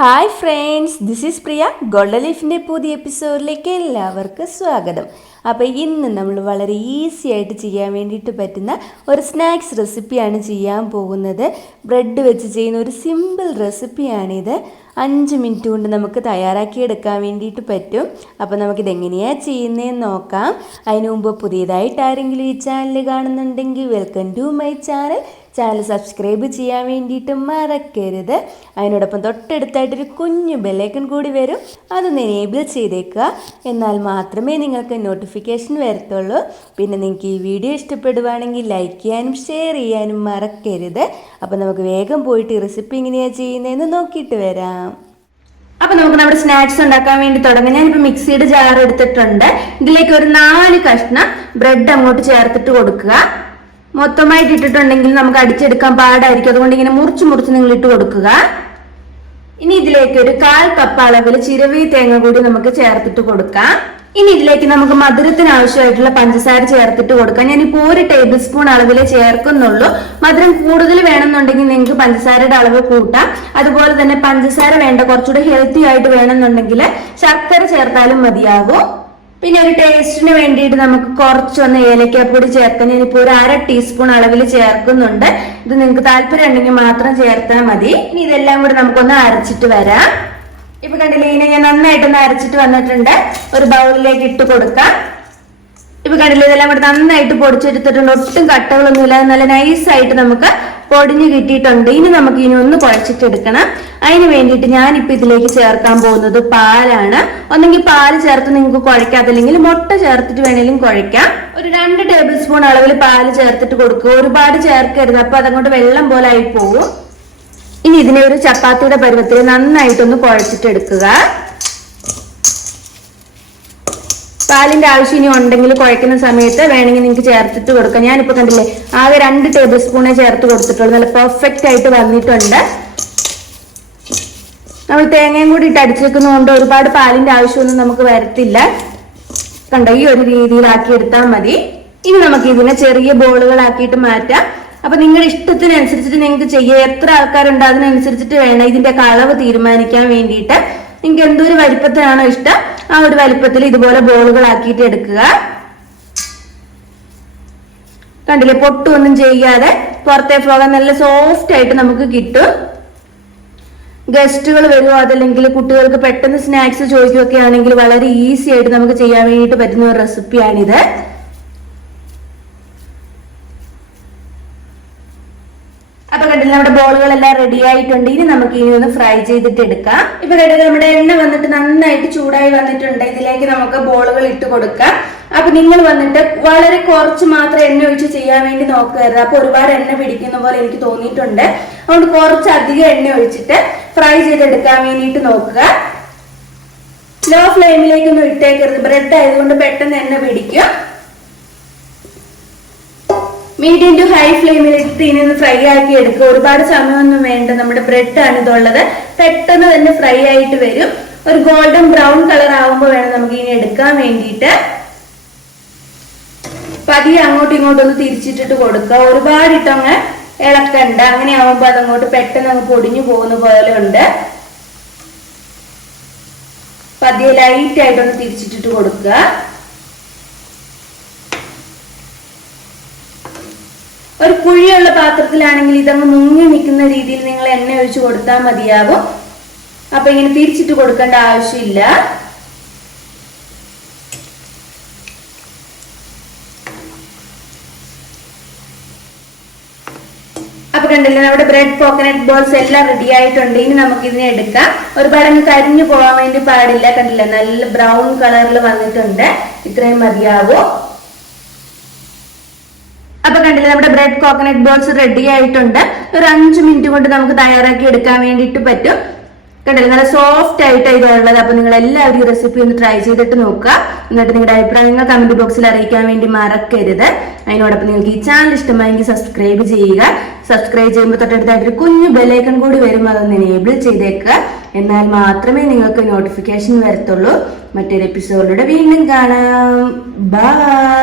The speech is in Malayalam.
Hi friends, this is Priya. Golden ലീഫിൻ്റെ പുതിയ എപ്പിസോഡിലേക്ക് എല്ലാവർക്കും സ്വാഗതം. അപ്പോൾ ഇന്ന് നമ്മൾ വളരെ ഈസി ആയിട്ട് ചെയ്യാൻ വേണ്ടിയിട്ട് പറ്റുന്ന ഒരു സ്നാക്സ് റെസിപ്പിയാണ് ചെയ്യാൻ പോകുന്നത്. ബ്രെഡ് വെച്ച് ചെയ്യുന്ന ഒരു സിമ്പിൾ റെസിപ്പിയാണിത്. 5 മിനിറ്റ് കൊണ്ട് നമുക്ക് തയ്യാറാക്കിയെടുക്കാൻ വേണ്ടിയിട്ട് പറ്റും. അപ്പോൾ നമുക്കിതെങ്ങനെയാണ് ചെയ്യുന്നതെന്ന് നോക്കാം. അതിനു മുമ്പ് പുതിയതായിട്ട് ആരെങ്കിലും ഈ ചാനൽ കാണുന്നുണ്ടെങ്കിൽ welcome to my channel subscribe ചെയ്യാൻ വേണ്ടിയിട്ട് മറക്കരുത്. അതിനോടൊപ്പം തൊട്ടടുത്തായിട്ടൊരു കുഞ്ഞു ബെല്ലൈക്കൺ കൂടി വരും, അതൊന്ന് എനേബിൾ ചെയ്തേക്കുക. എന്നാൽ മാത്രമേ നിങ്ങൾക്ക് നോട്ടിഫിക്കേഷൻ വരത്തുള്ളൂ. പിന്നെ നിങ്ങൾക്ക് ഈ വീഡിയോ ഇഷ്ടപ്പെടുവാണെങ്കിൽ ലൈക്ക് ചെയ്യാനും ഷെയർ ചെയ്യാനും മറക്കരുത്. അപ്പോൾ നമുക്ക് വേഗം പോയിട്ട് ഈ റെസിപ്പി എങ്ങനെയാണ് ചെയ്യുന്നതെന്ന് നോക്കിയിട്ട് വരാം. അപ്പോൾ നമുക്ക് നമ്മുടെ സ്നാക്സ് ഉണ്ടാക്കാൻ വേണ്ടി തുടങ്ങാം. ഞാനിപ്പോൾ മിക്സിയുടെ ജാർ എടുത്തിട്ടുണ്ട്. ഇതിലേക്ക് ഒരു 4 കഷ്ണം ബ്രെഡ് അങ്ങോട്ട് ചേർത്തിട്ട് കൊടുക്കുക. മൊത്തമായിട്ട് ഇട്ടിട്ടുണ്ടെങ്കിൽ നമുക്ക് അടിച്ചെടുക്കാൻ പാടായിരിക്കും, അതുകൊണ്ട് ഇങ്ങനെ മുറിച്ച് നിങ്ങൾ ഇട്ട് കൊടുക്കുക. ഇനി ഇതിലേക്ക് ഒരു 1/4 കപ്പ് അളവിൽ ചിരവി തേങ്ങ കൂടി നമുക്ക് ചേർത്തിട്ട് കൊടുക്കാം. ഇനി ഇതിലേക്ക് നമുക്ക് മധുരത്തിന് ആവശ്യമായിട്ടുള്ള പഞ്ചസാര ചേർത്തിട്ട് കൊടുക്കാം. ഞാനിപ്പോൾ 1 ടേബിൾ സ്പൂൺ അളവിൽ ചേർക്കുന്നുള്ളൂ. മധുരം കൂടുതൽ വേണമെന്നുണ്ടെങ്കിൽ നിങ്ങൾക്ക് പഞ്ചസാരയുടെ അളവ് കൂട്ടാം. അതുപോലെ തന്നെ പഞ്ചസാര വേണ്ട, കുറച്ചുകൂടെ ഹെൽത്തി ആയിട്ട് വേണമെന്നുണ്ടെങ്കിൽ ശർക്കര ചേർത്താലും മതിയാകും. പിന്നെ ഒരു ടേസ്റ്റിന് വേണ്ടിയിട്ട് നമുക്ക് കുറച്ചൊന്ന് ഏലക്കാപ്പൊടി ചേർക്കാൻ ഞാനിപ്പോൾ ഒരു 1/2 ടീസ്പൂൺ അളവിൽ ചേർക്കുന്നുണ്ട്. ഇത് നിങ്ങൾക്ക് താല്പര്യം ഉണ്ടെങ്കിൽ മാത്രം ചേർത്താൽ മതി. ഇനി ഇതെല്ലാം കൂടി നമുക്കൊന്ന് അരച്ചിട്ട് വരാം. ഇപ്പൊ കണ്ടില്ലേ, ഇതിനെ ഞാൻ നന്നായിട്ടൊന്ന് അരച്ചിട്ട് വന്നിട്ടുണ്ട്. ഒരു ബൗളിലേക്ക് ഇട്ട് കൊടുക്കാം. ഇപ്പൊ കണ്ടില്ലേ, ഇതെല്ലാം കൂടി നന്നായിട്ട് പൊടിച്ചെടുത്തിട്ടുണ്ട്. ഒട്ടും കട്ടകളൊന്നും ഇല്ലാതെ നല്ല നൈസായിട്ട് നമുക്ക് പൊടിഞ്ഞ് കിട്ടിയിട്ടുണ്ട്. ഇനി നമുക്ക് ഇനി ഒന്ന് കുഴച്ചിട്ടെടുക്കണം. അതിന് വേണ്ടിയിട്ട് ഞാനിപ്പോൾ ഇതിലേക്ക് ചേർക്കാൻ പോകുന്നത് പാലാണ്. ഒന്നെങ്കിൽ പാല് ചേർത്ത് നിങ്ങൾക്ക് കുഴക്കാം, അതല്ലെങ്കിൽ മുട്ട ചേർത്തിട്ട് വേണമെങ്കിലും കുഴക്കാം. ഒരു 2 ടേബിൾ സ്പൂൺ അളവിൽ പാല് ചേർത്തിട്ട് കൊടുക്കുക. ഒരുപാട് ചേർക്കരുത്, അപ്പൊ അതങ്ങോട്ട് വെള്ളം പോലെ ആയി പോകും. ഇനി ഇതിനെ ഒരു ചപ്പാത്തിയുടെ പരുവത്തിൽ നന്നായിട്ടൊന്ന് കുഴച്ചിട്ടെടുക്കുക. പാലിന്റെ ആവശ്യം ഇനി ഉണ്ടെങ്കിൽ കുഴക്കുന്ന സമയത്ത് വേണമെങ്കിൽ നിങ്ങൾക്ക് ചേർത്തിട്ട് കൊടുക്കാം. ഞാനിപ്പോൾ കണ്ടില്ലേ, ആകെ 2 ടേബിൾ സ്പൂണേ ചേർത്ത് കൊടുത്തിട്ടുള്ളൂ. നല്ല പെർഫെക്റ്റ് ആയിട്ട് വന്നിട്ടുണ്ട്. നമ്മൾ തേങ്ങയും കൂടി ഇട്ട് അടിച്ചേക്കുന്നതുകൊണ്ട് ഒരുപാട് പാലിന്റെ ആവശ്യമൊന്നും നമുക്ക് വരത്തില്ല. കണ്ടോ, ഈ ഒരു രീതിയിലാക്കി എടുത്താൽ മതി. ഇനി നമുക്ക് ഇതിനെ ചെറിയ ബോളുകളാക്കിയിട്ട് മാറ്റാം. അപ്പൊ നിങ്ങളുടെ ഇഷ്ടത്തിനനുസരിച്ചിട്ട് നിങ്ങൾക്ക് ചെയ്യാം. എത്ര ആൾക്കാരുണ്ട് അതിനനുസരിച്ചിട്ട് വേണം ഇതിന്റെ അളവ് തീരുമാനിക്കാൻ വേണ്ടിയിട്ട്. നിങ്ങൾക്ക് എന്തൊരു വലിപ്പത്തിനാണോ ഇഷ്ടം ആ ഒരു വലിപ്പത്തിൽ ഇതുപോലെ ബോളുകളാക്കിയിട്ട് എടുക്കുക. കണ്ടില്ലേ, പൊട്ടൊന്നും ചെയ്യാതെ പുറത്തേ പോകാൻ നല്ല സോഫ്റ്റ് ആയിട്ട് നമുക്ക് കിട്ടും. ഗസ്റ്റുകൾ വരുമോ അതല്ലെങ്കിൽ കുട്ടികൾക്ക് പെട്ടെന്ന് സ്നാക്സ് ചോദിക്കുകയൊക്കെ ആണെങ്കിൽ വളരെ ഈസി ആയിട്ട് നമുക്ക് ചെയ്യാൻ വേണ്ടിയിട്ട് പറ്റുന്ന ഒരു റെസിപ്പിയാണിത്. അപ്പൊ കണ്ടില്ല, നമ്മുടെ ബോളുകളെല്ലാം റെഡി ആയിട്ടുണ്ട്. ഇനി നമുക്ക് ഇനി ഒന്ന് ഫ്രൈ ചെയ്തിട്ട് എടുക്കാം. ഇപ്പൊ കണ്ടില്ല, നമ്മുടെ എണ്ണ വന്നിട്ട് നന്നായിട്ട് ചൂടായി വന്നിട്ടുണ്ട്. ഇതിലേക്ക് നമുക്ക് ബോളുകൾ ഇട്ട് കൊടുക്കാം. അപ്പൊ നിങ്ങൾ വന്നിട്ട് വളരെ കുറച്ച് മാത്രം എണ്ണ ഒഴിച്ച് ചെയ്യാൻ വേണ്ടി നോക്കരുത്. അപ്പൊ ഒരുപാട് എണ്ണ പിടിക്കുന്ന പോലെ എനിക്ക് തോന്നിയിട്ടുണ്ട്. അതുകൊണ്ട് കുറച്ചധികം എണ്ണ ഒഴിച്ചിട്ട് ഫ്രൈ ചെയ്തെടുക്കാൻ വേണ്ടിയിട്ട് നോക്കുക. ലോ ഫ്ലെയിമിലേക്കൊന്നും ഇട്ടേക്കരുത്, ബ്രെഡ് ആയതുകൊണ്ട് പെട്ടെന്ന് എണ്ണ പിടിക്കും. മീഡിയം ടു ഹൈ ഫ്ലെയിമിൽ ഇട്ട് ഇനി ഒന്ന് ഫ്രൈ ആക്കി എടുക്കുക. ഒരുപാട് സമയമൊന്നും വേണ്ട, നമ്മുടെ ബ്രെഡ് ആണ് ഇതുള്ളത്. പെട്ടെന്ന് തന്നെ ഫ്രൈ ആയിട്ട് വരും. ഒരു ഗോൾഡൻ ബ്രൗൺ കളർ ആവുമ്പോൾ വേണം നമുക്ക് ഇനി എടുക്കാൻ വേണ്ടിയിട്ട്. പതിയെ അങ്ങോട്ടും ഇങ്ങോട്ടും ഒന്ന് തിരിച്ചിട്ടിട്ട് കൊടുക്കുക. ഒരുപാട് ഇട്ടങ്ങ് ഇളക്കണ്ട, അങ്ങനെ ആവുമ്പോ അതങ്ങോട്ട് പെട്ടെന്ന് അങ്ങ് പൊടിഞ്ഞു പോകുന്ന പോലെ ഉണ്ട്. പതിയെ ലൈറ്റ് ആയിട്ടൊന്ന് തിരിച്ചിട്ടിട്ട് കൊടുക്കുക. ഒരു കുഴിയുള്ള പാത്രത്തിലാണെങ്കിൽ ഇതങ്ങ് മുങ്ങി നിൽക്കുന്ന രീതിയിൽ നിങ്ങൾ എണ്ണ ഒഴിച്ച് കൊടുത്താൽ മതിയാവും. അപ്പൊ ഇങ്ങനെ തിരിച്ചിട്ട് കൊടുക്കേണ്ട ആവശ്യമില്ല. അപ്പൊ കണ്ടില്ലേ, നമ്മുടെ ബ്രെഡ് കോക്കനട്ട് ബോൾസ് എല്ലാം റെഡി ആയിട്ടുണ്ട്. ഇനി നമുക്ക് ഇതിനെ എടുക്കാം. ഒരുപാട് അങ്ങ് കരിഞ്ഞു പോകാൻ വേണ്ടി പാടില്ല. കണ്ടില്ല, നല്ല ബ്രൗൺ കളറിൽ വന്നിട്ടുണ്ട്. ഇത്രയും മതിയാവും. അപ്പൊ കണ്ടില്ലേ, നമ്മുടെ ബ്രെഡ് കോക്കനട്ട് ബോൾസ് റെഡി ആയിട്ടുണ്ട്. ഒരു 5 മിനിറ്റ് കൊണ്ട് നമുക്ക് തയ്യാറാക്കി എടുക്കാൻ വേണ്ടിയിട്ട് പറ്റും. കണ്ടില്ലേ, നല്ല സോഫ്റ്റ് ആയിട്ട് ഇതുള്ളത്. അപ്പൊ നിങ്ങൾ എല്ലാവരും ഈ റെസിപ്പി ഒന്ന് ട്രൈ ചെയ്തിട്ട് നോക്കുക. എന്നിട്ട് നിങ്ങളുടെ അഭിപ്രായങ്ങൾ കമന്റ് ബോക്സിൽ അറിയിക്കാൻ വേണ്ടി മറക്കരുത്. അതിനോടൊപ്പം നിങ്ങൾക്ക് ഈ ചാനൽ ഇഷ്ടമായെങ്കിൽ സബ്സ്ക്രൈബ് ചെയ്യുക. സബ്സ്ക്രൈബ് ചെയ്യുമ്പോൾ തൊട്ടടുത്തായിട്ട് കുഞ്ഞു ബെല്ലൈക്കൺ കൂടി വരും, അതൊന്ന് എനേബിൾ ചെയ്തേക്കുക. എന്നാൽ മാത്രമേ നിങ്ങൾക്ക് നോട്ടിഫിക്കേഷൻ വരത്തുള്ളൂ. മറ്റൊരു എപ്പിസോഡിലൂടെ വീണ്ടും കാണാം. ബൈ.